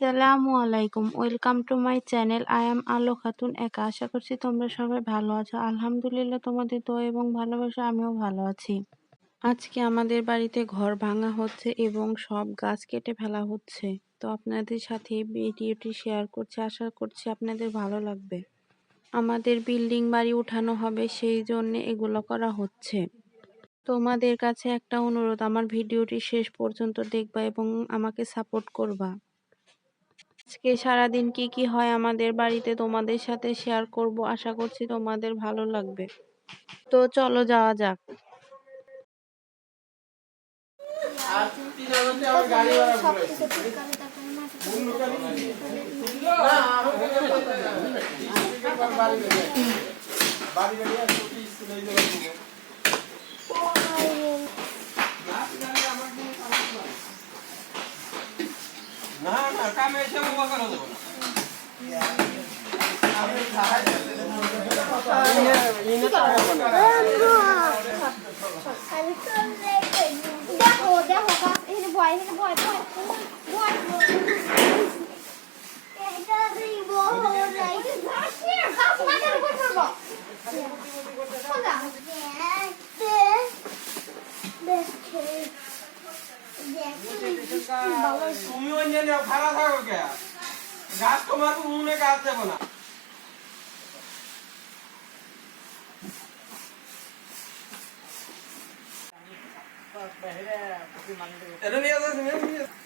আসসালামু আলাইকুম। Welcome to my channel. I am আলো খাতুন একা। আশা করছি তোমরা সবাই ভালো আছো। আলহামদুলিল্লাহ তোমাদের দোয়া এবং ভালোবাসা আমিও ভালো আছি। আজকে আমাদের বাড়িতে ঘর ভাঙা হচ্ছে এবং সব গাছ কেটে ফেলা হচ্ছে। তো আপনাদের সাথে ভিডিওটি শেয়ার করছি। আশা করছি আপনাদের ভালো লাগবে। আমাদের বিল্ডিং বাড়ি উঠানো হবে, সেই জন্য এগুলো করা হচ্ছে। তোমাদের কাছে একটা অনুরোধ, আমার ভিডিওটি শেষ পর্যন্ত দেখবা এবং আমাকে সাপোর্ট করবা। আজকে সারাদিন কি হয় আমাদের বাড়িতে তোমাদের সাথে শেয়ার করব। আশা করছি তোমাদের ভালো লাগবে। তো চলো যাওয়া যাক। না কামে এসে বাবা করা যাবে না দেখো দেখো গাছ এখানে ভয় ভয় ভয় এটা দিব গাছ মাথার উপর পড়বো তুমি অন্য খারাপ থাকো কে গাছ তোমার উনুনে গাছ দেবো না এটা নিয়ে যাচ্ছে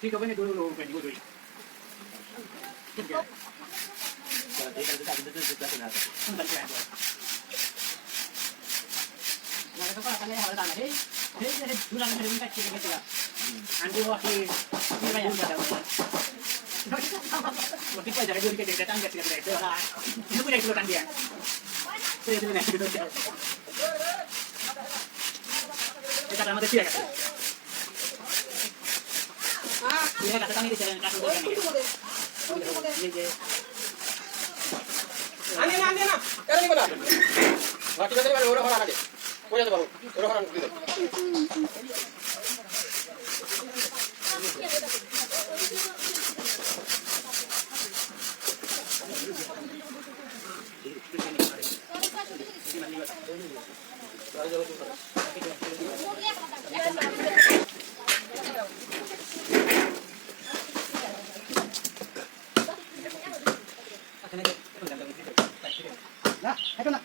ठीक है बने दो लोग पे नहीं कोई ठीक है एक अलग अलग अलग ना ना तो पता नहीं हमारा ना है ये दूसरा ना है क्या चीज है आंटी वो की ये मैं यहाँ जाता हूँ वो ठीक है जरा जोड़ी के देखते हैं क्या करते हैं हाँ इनको कुछ एक लोग आंटी है तो ये तो नहीं तो क्या ये काम तो ठीक है ये kata kami di jalan kasur ini ये আনি না কেন নিব না বাকি যদি মানে ওরা হরা লাগে কই যেতে পারো ওরা হরা দিতে ना है ना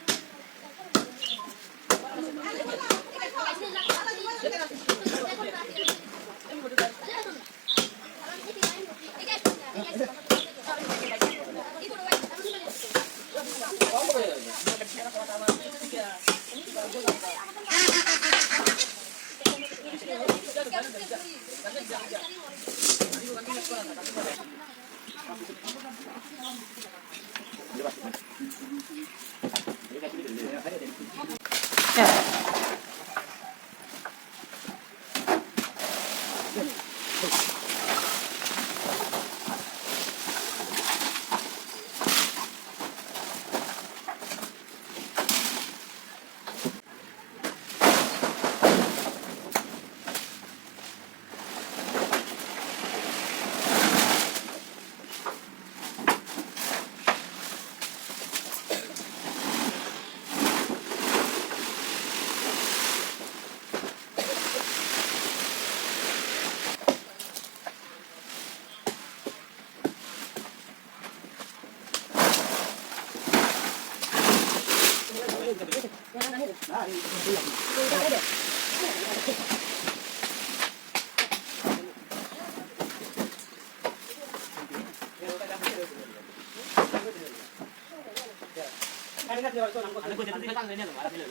আমি কইতে দিতে পারবে না আর দিলে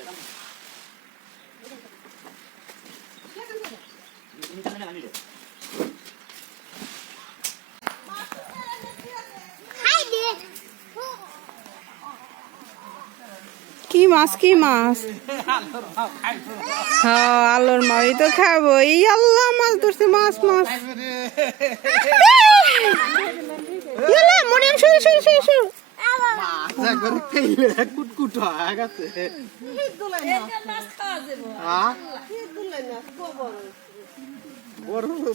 তুমি জানেন না নিলে খাই দে কি মাছ হ্যাঁ আলোর মাছ তো খাবো এই আল্লাহ মাছ ধরছে মাছ মরিয়াম শুরু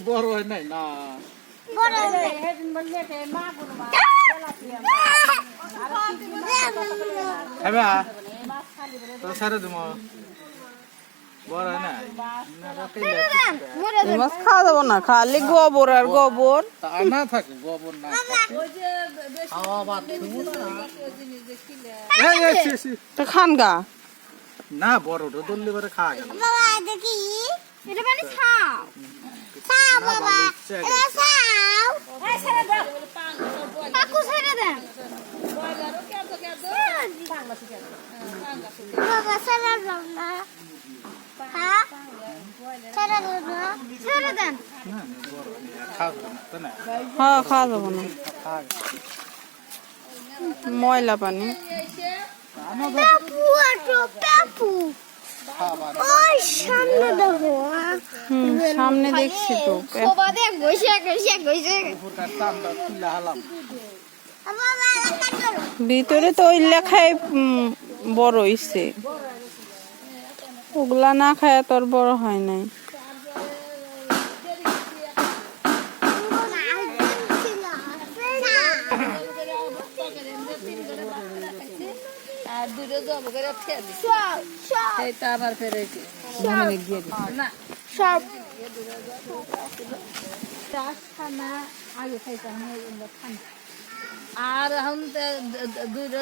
বড় হয় নাই না বড় হ্যাঁ তো সারে তুমি বড় হয় নাই এই মাছ খাওয়া যাবো না খালি গোবর আর গোবর তা না থাকে গোবর না খাওয়া বাদ তো খান গা না বড়টা দললে পরে খাওয়া গেল বাবা দেখি এটা মানে খাও খাও বাবা এটা খাও এই ছেড়ে দাও কাকু ছেড়ে দাও বাবা ছেড়ে দাও না হ্যাঁ ছেড়ে দাও না ছেড়ে দেন খাওয়া তো না হ্যাঁ খাওয়া যাবো না ময়লা পানি পাপু আটো পাপু ওই সামনে দেখো সামনে দেখছি তো বাবা দেখ গইছে উপরকার টানটা তুলে হালাম বাবা কাটো ভিতরে তো ওই লেখায় বড় হইছে ওগুলা না খায় তোর বড় হয় নাই আর দুটো জব করে ফেলে দিছি সব সব সেইটা আবার ফেরেছি মনে গিয়ে দিছি না সব খানা আগে খাইতাম খানা আর এখন দুটো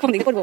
কোন দিকে করবো